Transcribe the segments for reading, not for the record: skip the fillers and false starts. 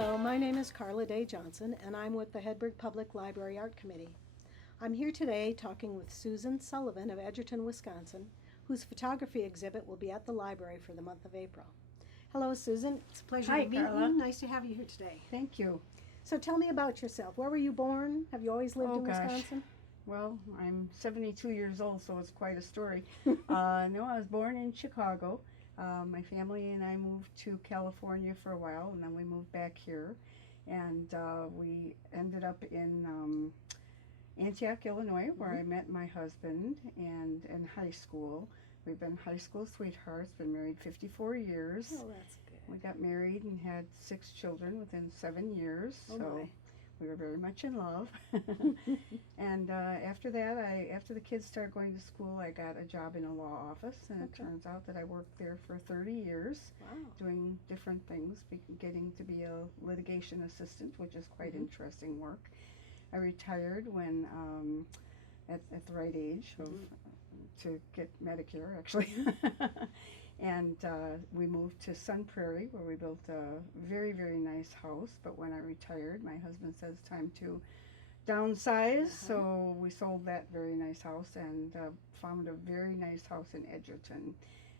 Hello, my name is Carla Day-Johnson, and I'm with the Hedberg Public Library Art Committee. I'm here today talking with Susan Sullivan of Edgerton, Wisconsin, whose photography exhibit will be at the library for the month of April. Hello, Susan. It's a pleasure Hi, to meet Carla. you. Nice to have you here today. Thank you. So tell me about yourself. Where were you born? Have you always lived in Wisconsin? Well, I'm 72 years old, so it's quite a story. No, I was born in Chicago. My family and I moved to California for a while, and then we moved back here. And we ended up in Antioch, Illinois, where I met my husband, and in high school. We've been high school sweethearts, been married 54 years. Oh, that's good. We got married and had 6 children within 7 years, Oh, so my. we were very much in love. And after that, after the kids started going to school, I got a job in a law office, and it turns out that I worked there for 30 years, Wow. doing different things, getting to be a litigation assistant, which is quite interesting work. I retired when at the right age of to get Medicare, actually. And we moved to Sun Prairie, where we built a very, very nice house. But when I retired, my husband said it's time to downsize. So we sold that very nice house and found a very nice house in Edgerton.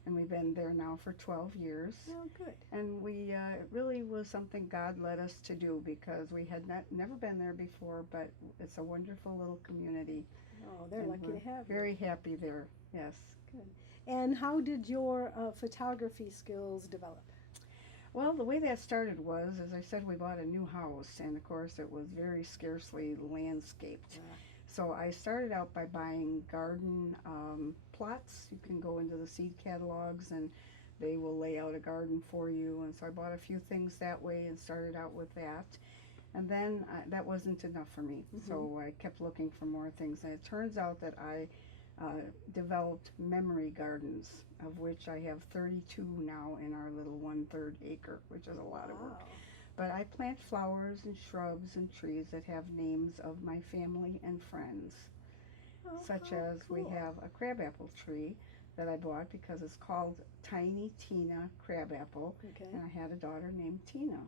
And we've been there now for 12 years. Oh, good. And we it really was something God led us to do, because we had never been there before, but it's a wonderful little community. Oh, they're And lucky we're to have you. very happy there, yes. Good. And how did your photography skills develop? Well, the way that started was, as I said, we bought a new house, and of course it was very scarcely landscaped. So I started out by buying garden plots. You can go into the seed catalogs and they will lay out a garden for you. And so I bought a few things that way and started out with that. And then that wasn't enough for me. So I kept looking for more things. And it turns out that I developed memory gardens, of which I have 32 now in our little 1/3 acre, which is a lot of work. But I plant flowers and shrubs and trees that have names of my family and friends, such as we have a crabapple tree that I bought because it's called Tiny Tina Crabapple, and I had a daughter named Tina.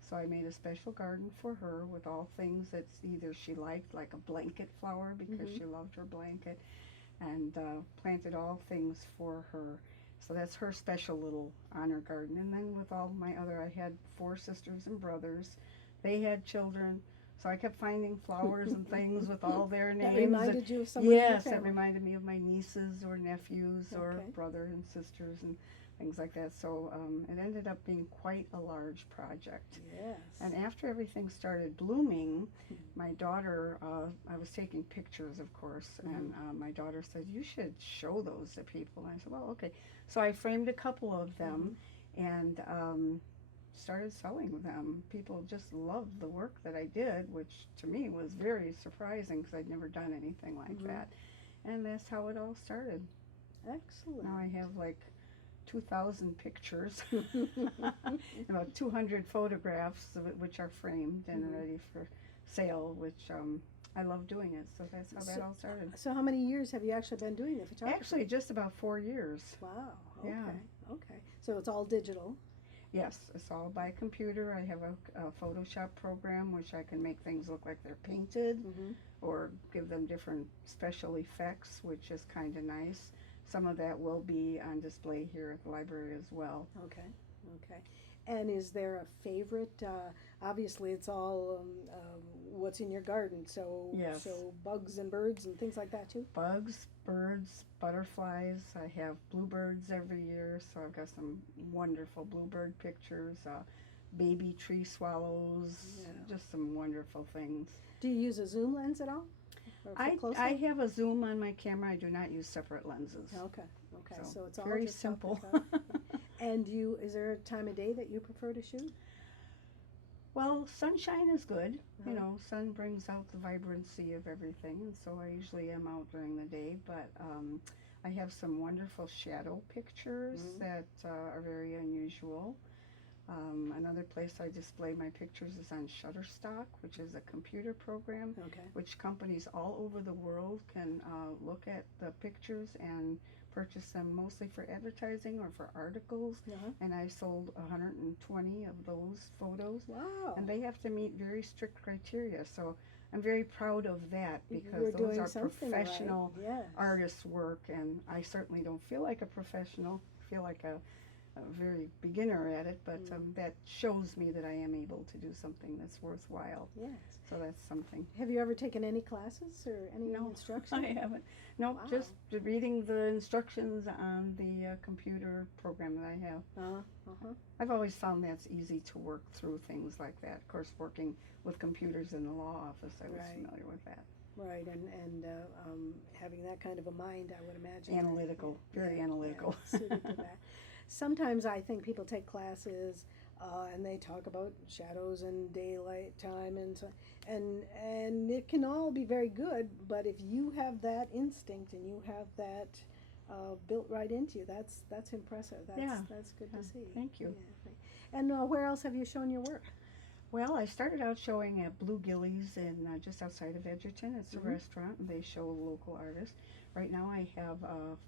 So I made a special garden for her with all things that either she liked, like a blanket flower because she loved her blanket, and planted all things for her. So that's her special little honor garden. And then with all my I had 4 sisters and brothers. They had children. So I kept finding flowers and things with all their names. That reminded you of someone in your Yes, that family. reminded me of my nieces or nephews or brother and sisters and things like that. So it ended up being quite a large project. Yes. And after everything started blooming, my daughter, I was taking pictures, of course, and my daughter said, "You should show those to people." And I said, "Well, okay." So I framed a couple of them and started selling them. People just loved the work that I did, which to me was very surprising because I'd never done anything like that. And that's how it all started. Excellent. Now I have like 2,000 pictures, about 200 photographs, which are framed and ready for sale, which I love doing it. So that's how that all started. So how many years have you actually been doing the photography? Actually, just about 4 years. Wow. Okay. Yeah. Okay. So it's all digital. Yes, it's all by computer. I have a Photoshop program which I can make things look like they're painted or give them different special effects, which is kind of nice. Some of that will be on display here at the library as well. Okay. Okay. And is there a favorite? Obviously, it's all what's in your garden. So, Yes. so bugs and birds and things like that too. Bugs, birds, butterflies. I have bluebirds every year, so I've got some wonderful bluebird pictures. Baby tree swallows, just some wonderful things. Do you use a zoom lens at all? I have a zoom on my camera. I do not use separate lenses. Okay. Okay. So it's all very just simple. And is there a time of day that you prefer to shoot? Well, sunshine is good. You know, sun brings out the vibrancy of everything, and so I usually am out during the day. But I have some wonderful shadow pictures that are very unusual. Another place I display my pictures is on Shutterstock, which is a computer program, Okay. which companies all over the world can look at the pictures and purchase them mostly for advertising or for articles. Uh-huh. And I sold 120 of those photos. Wow. And they have to meet very strict criteria. So I'm very proud of that because You're those doing are something professional right. Yes. artists' work. And I certainly don't feel like a professional. I feel like a very beginner at it, but that shows me that I am able to do something that's worthwhile. Yes. So that's something. Have you ever taken any classes or any instruction? I haven't. No, Wow. just reading the instructions on the computer program that I have. Uh-huh. I've always found that's easy to work through things like that. Of course, working with computers in the law office, I was familiar with that. Right, and having that kind of a mind, I would imagine. Analytical, very analytical. Yeah, suited to that. Sometimes I think people take classes and they talk about shadows and daylight time and so, and it can all be very good, but if you have that instinct and you have that built right into you, that's impressive. That's good to see. Thank you. Yeah. And where else have you shown your work? Well, I started out showing at Blue Gillies in just outside of Edgerton. It's a restaurant, and they show local artists. Right now I have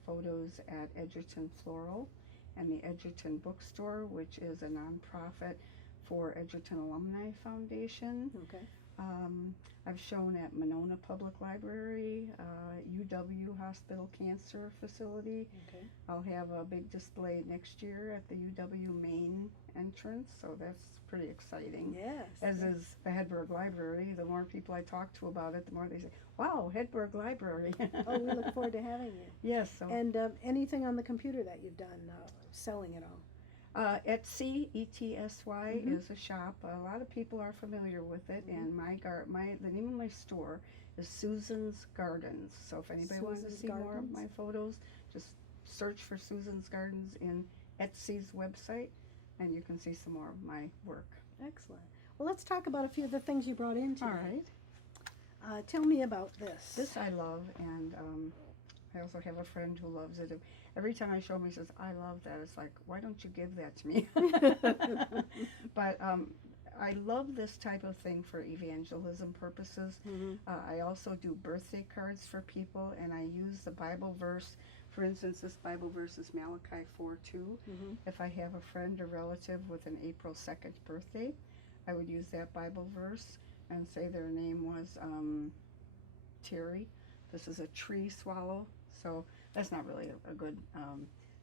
photos at Edgerton Floral and the Edgerton Bookstore, which is a nonprofit for Edgerton Alumni Foundation. Okay. I've shown at Monona Public Library, UW Hospital Cancer Facility. Okay. I'll have a big display next year at the UW main entrance, so that's pretty exciting. Yes. As is the Hedberg Library. The more people I talk to about it, the more they say, wow, Hedberg Library. Oh, we look forward to having you. Yes. So. And anything on the computer that you've done selling it all? Etsy, ETSY, is a shop. A lot of people are familiar with it, and the name of my store is Susan's Gardens. So if anybody wants to see more of my photos, just search for Susan's Gardens in Etsy's website, and you can see some more of my work. Excellent. Well, let's talk about a few of the things you brought in today. All right. Tell me about this. This I love, and I also have a friend who loves it. Every time I show him, he says, I love that. It's like, why don't you give that to me? But I love this type of thing for evangelism purposes. I also do birthday cards for people, and I use the Bible verse. For instance, this Bible verse is Malachi 4:2. If I have a friend or relative with an April 2nd birthday, I would use that Bible verse and say their name was Terry. This is a tree swallow, so that's not really a good,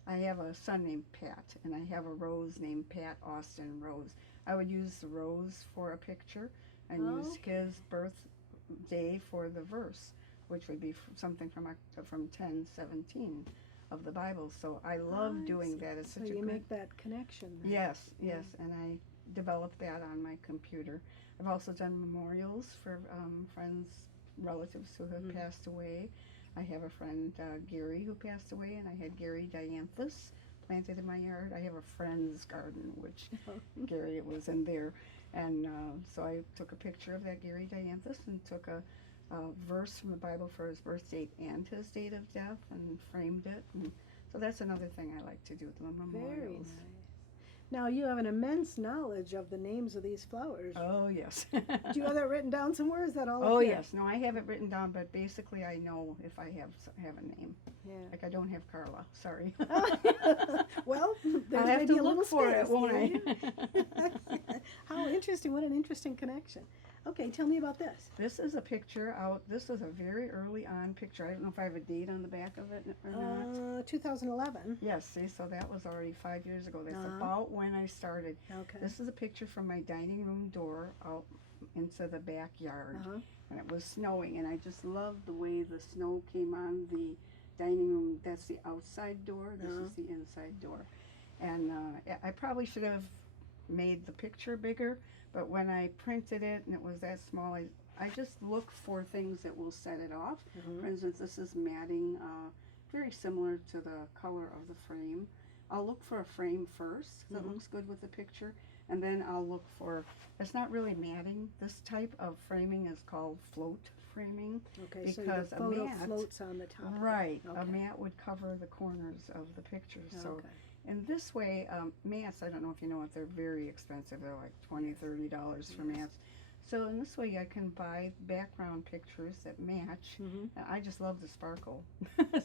I have a son named Pat, and I have a Rose named Pat Austin Rose. I would use the rose for a picture and use his birthday for the verse, which would be something from 10:17 of the Bible. So I love doing that. It's so such a you good, make that connection then. Yes, and I developed that on my computer. I've also done memorials for friends, relatives who have passed away. I have a friend, Gary, who passed away, and I had Gary dianthus planted in my yard. I have a friend's garden, which Gary was in there. And so I took a picture of that Gary dianthus and took a verse from the Bible for his birth date and his date of death and framed it. And so that's another thing I like to do, the memorials. Very nice. Now, you have an immense knowledge of the names of these flowers. Oh, yes. Do you have that written down somewhere? Is that all Oh, up here? yes. No, I have it written down, but basically I know if I have a name. Yeah. Like I don't have Carla. Sorry. Well, there's I'll have maybe to a little look for space, it, won't yeah. I? How interesting. What an interesting connection. Okay, tell me about this. This is a picture out. This is a very early on picture. I don't know if I have a date on the back of it or not. 2011. Yes, see, so that was already 5 years ago. That's about when I started. Okay. This is a picture from my dining room door out into the backyard. And it was snowing, and I just loved the way the snow came on the dining room. That's the outside door. This is the inside door. And I probably should have made the picture bigger, but when I printed it and it was that small, I just look for things that will set it off. For instance, this is matting, very similar to the color of the frame. I'll look for a frame first that looks good with the picture, and then I'll look for, it's not really matting. This type of framing is called float Okay, because so the a photo mat, floats on the top. right, Okay. a mat would cover the corners of the picture. So Okay. in this way, mats, I don't know if you know it, they're very expensive. They're like $20, $30 for Yes. mats. So in this way, I can buy background pictures that match. Mhm. I just love the sparkle.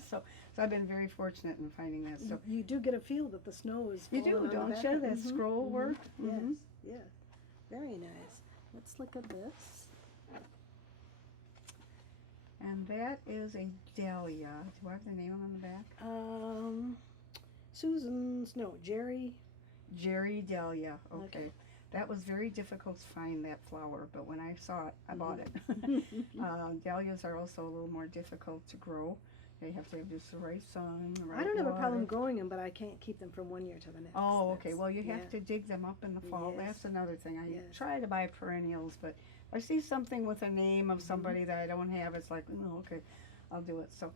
so I've been very fortunate in finding that. So You do get a feel that the snow is you falling do, on the don't you? background. That Mhm, scroll mhm. work. Mhm. Yes, yes. Very nice. Let's look at this. And that is a dahlia. Do I have the name on the back? Jerry. Jerry dahlia. Okay. Okay. That was very difficult to find, that flower, but when I saw it, I bought it. Dahlias are also a little more difficult to grow. They have to have just the right sun, the right I don't have a water. problem growing them, but I can't keep them from one year to the next. Oh, okay. That's- Well, you yeah. have to dig them up in the fall. Yes. That's another thing. I Yes. try to buy perennials, but if I see something with a name of somebody that I don't have, it's like, oh, okay, I'll do it. So,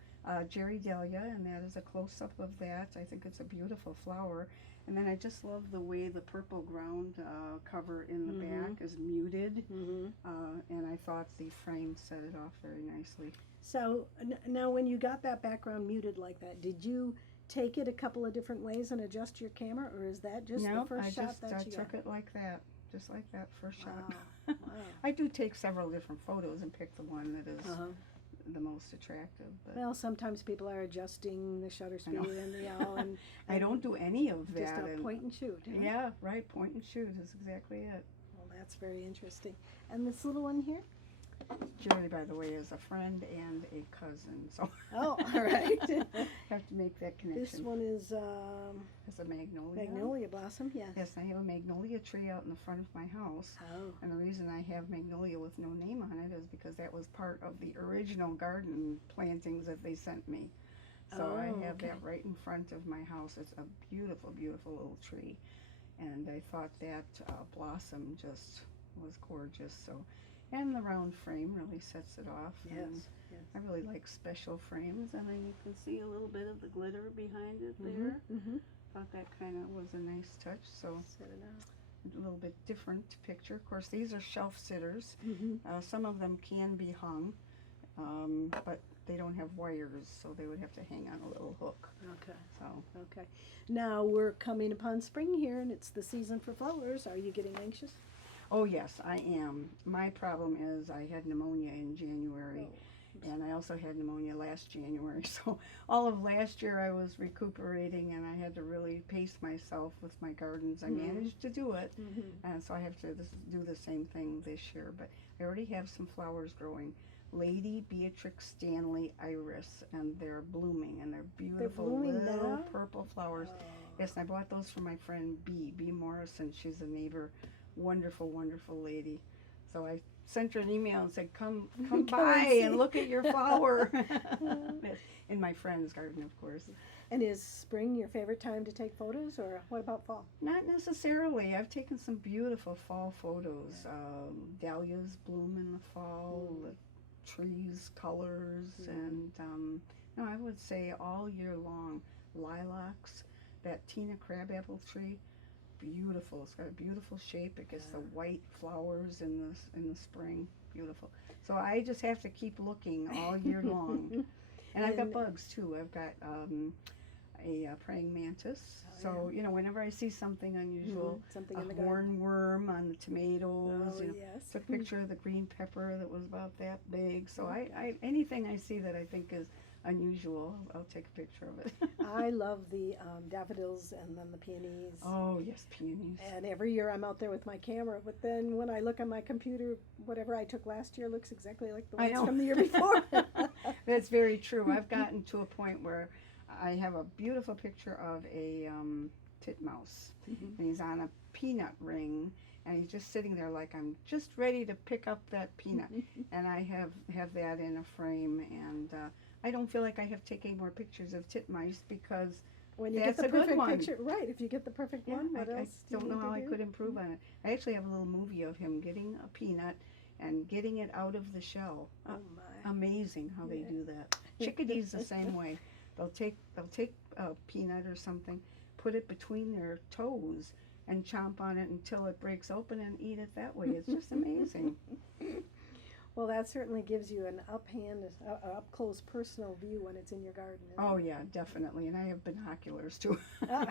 Jerry Dahlia, and that is a close-up of that. I think it's a beautiful flower. And then I just love the way the purple ground cover in the back is muted. Mhm. And I thought the frame set it off very nicely. So now, when you got that background muted like that, did you take it a couple of different ways and adjust your camera, or is that just No, the first I shot just that you took got? it like that, just like that first shot. Wow. Wow. I do take several different photos and pick the one that is Uh-huh. the most attractive. But Well, sometimes people are adjusting the shutter I know. speed and the all, and I don't do any of that. just a and- point and shoot. Huh? Yeah, right. Point and shoot is exactly it. Well, that's very interesting. And this little one here? Julie, by the way, is a friend and a cousin, so Oh, all right. have to make that connection. This one is It's a magnolia. magnolia blossom. Yes. Yes, I have a magnolia tree out in the front of my house. Oh. And the reason I have magnolia with no name on it is because that was part of the original garden plantings that they sent me. So Oh, I have okay. that right in front of my house. It's a beautiful, beautiful little tree. And I thought that blossom just was gorgeous. So, and the round frame really sets it off. Yes. And Yes. I really like special frames. And then you can see a little bit of the glitter behind it Mhm, there. mhm. Thought that kind of was a nice touch. So Set it out. a little bit different picture. Of course, these are shelf sitters. Mhm. Some of them can be hung, but they don't have wires, so they would have to hang on a little hook. Okay. So Okay. Now we're coming upon spring here, and it's the season for flowers. Are you getting anxious? oh yes, I am. My problem is I had pneumonia in January, and I also had pneumonia last January. So all of last year I was recuperating, and I had to really pace myself with my gardens. I managed to do it, Mhm. and so I have to do the same thing this year. But I already have some flowers growing. Lady Beatrix Stanley Iris, and they're blooming, and they're beautiful blooming little now? purple flowers. Oh. Yes, and I bought those from my friend B Morrison. She's a neighbor, wonderful, wonderful lady. So I sent her an email and said, come Come by and see." and look at your flower. In my friend's garden, of course. And is spring your favorite time to take photos, or what about fall? Not necessarily. I've taken some beautiful fall photos. Dahlias bloom in the fall, the trees, colors, and no, I would say all year long. Lilacs, that Tina crabapple tree, beautiful. It's got a beautiful shape. It gets the white flowers in the spring. Beautiful. So I just have to keep looking all year long. And I've got And- bugs too. I've got a praying mantis. Oh, So you know, whenever I see something unusual, Something a in the garden. hornworm on the tomatoes. Oh, You know, yes. took a picture of the green pepper that was about that big. So Okay. I anything I see that I think is unusual, I'll take a picture of it. I love the daffodils and then the peonies. Oh yes, peonies. And every year I'm out there with my camera, but then when I look on my computer, whatever I took last year looks exactly like the I ones know. from the year before. That's very true. I've gotten to a point where I have a beautiful picture of a titmouse, and he's on a peanut ring, and he's just sitting there like I'm just ready to pick up that peanut, and I have that in a frame, and I don't feel like I have to take any more pictures of titmice because When you That's get a the good perfect one. picture, right? If you get the perfect one, what I else? do don't you know need how to I do? could improve on it. I actually have a little movie of him getting a peanut and getting it out of the shell. Oh my! Amazing how they Yeah. do that. Chickadees the same way. They'll take a peanut or something, put it between their toes, and chomp on it until it breaks open and eat it that way. It's just amazing. Well, that certainly gives you an up-close personal view when it's in your garden. Oh yeah, definitely. And I have binoculars too. Ah.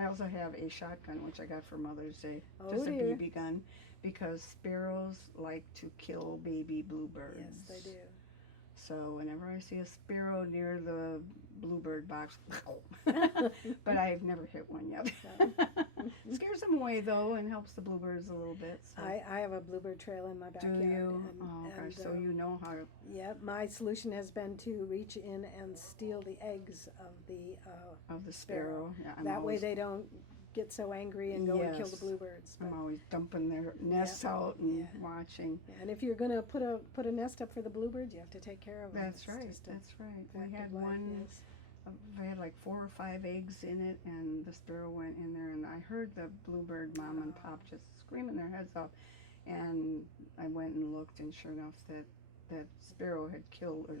I also have a shotgun, which I got for Mother's Day. Oh, Just dear. a BB gun, because sparrows like to kill baby bluebirds. Yes, they do. So whenever I see a sparrow near the bluebird box, but I've never hit one yet. Scares them away though, and helps the bluebirds a little bit. So. I have a bluebird trail in my backyard. Do you? And, So you know how to. Yeah, my solution has been to reach in and steal the eggs of the sparrow. Yeah, that way they don't get so angry and go and kill the bluebirds. I'm always dumping their nests out and watching. Yeah, and if you're going to put a nest up for the bluebirds, you have to take care of them. That's right. That's right. We had one. We had like 4 or 5 eggs in it, and the sparrow went in there, and I heard the bluebird mom and pop just screaming their heads off, and I went and looked, and sure enough, that sparrow had killed or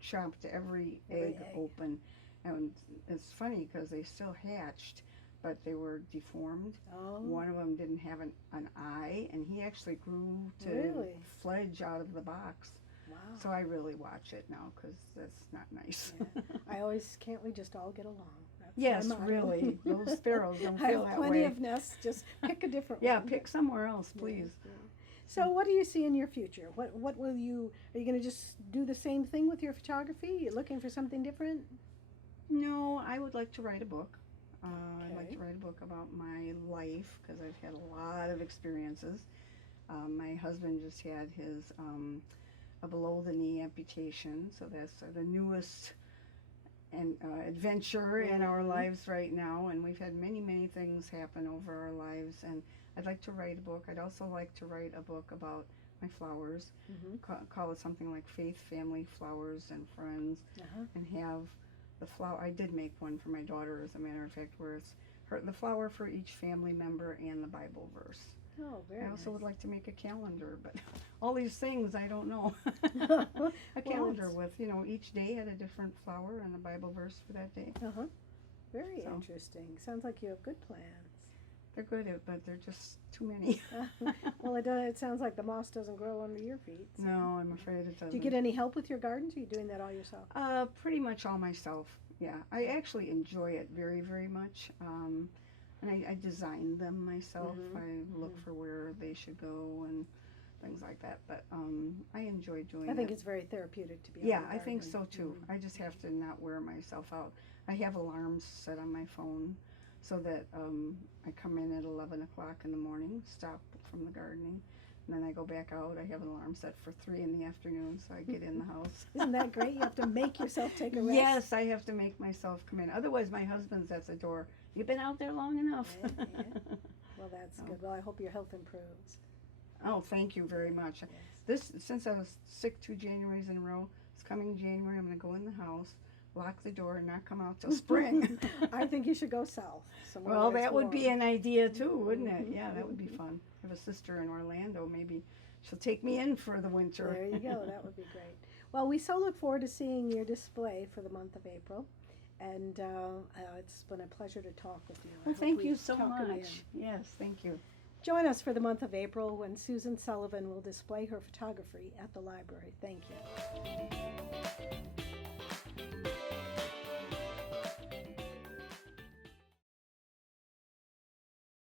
chomped every egg open, and it's funny because they still hatched, but they were deformed. Oh. One of them didn't have an eye, and he actually grew to fledge out of the box. Wow. So I really watch it now because that's not nice. Yeah. I always, can't we just all get along? That's yes, really. Those sparrows don't I feel have that plenty way. of nests. Just pick a different Yeah, one. pick somewhere else, please. Yeah. So what do you see in your future? What will you, are you going to just do the same thing with your photography? You're looking for something different? No, I would like to write a book. I'd like to write a book about my life because I've had a lot of experiences. My husband just had his a below-the-knee amputation, so that's the newest adventure in our lives right now, and we've had many, many things happen over our lives, and I'd like to write a book. I'd also like to write a book about my flowers, call it something like Faith, Family, Flowers, and Friends, and have the flower. I did make one for my daughter, as a matter of fact, where it's the flower for each family member and the Bible verse. Oh, very I also nice. would like to make a calendar, but all these things I don't know. A calendar with, each day had a different flower and a Bible verse for that day. Very interesting. Sounds like you have good plans. They're good, but they're just too many. Well, it sounds like the moss doesn't grow under your feet. So. No, I'm afraid it doesn't. Do you get any help with your gardens? Or are you doing that all yourself? Pretty much all myself, yeah. I actually enjoy it very, very much. And I design them myself. I look for where they should go and things like that. But I enjoy doing it. I think it's very therapeutic to be Yeah, I think so too. I just have to not wear myself out. I have alarms set on my phone so that I come in at 11 o'clock in the morning, stop from the gardening, and then I go back out. I have an alarm set for 3 in the afternoon, so I get in the house. Isn't that great? You have to make yourself take a rest. Yes, I have to make myself come in. Otherwise, my husband's at the door. You've been out there long enough. Yeah. Well, that's good. Well, I hope your health improves. Oh, thank you very much. Yes. Since I was sick 2 Januaries in a row, it's coming January. I'm going to go in the house, lock the door, and not come out till spring. I think you should go south. Well, that would be an idea too, wouldn't it? Yeah, that would be fun. I have a sister in Orlando. Maybe she'll take me in for the winter. There you go. That would be great. Well, we so look forward to seeing your display for the month of April. And it's been a pleasure to talk with you. Well, thank you so much. Yes, thank you. Join us for the month of April when Susan Sullivan will display her photography at the library. Thank you.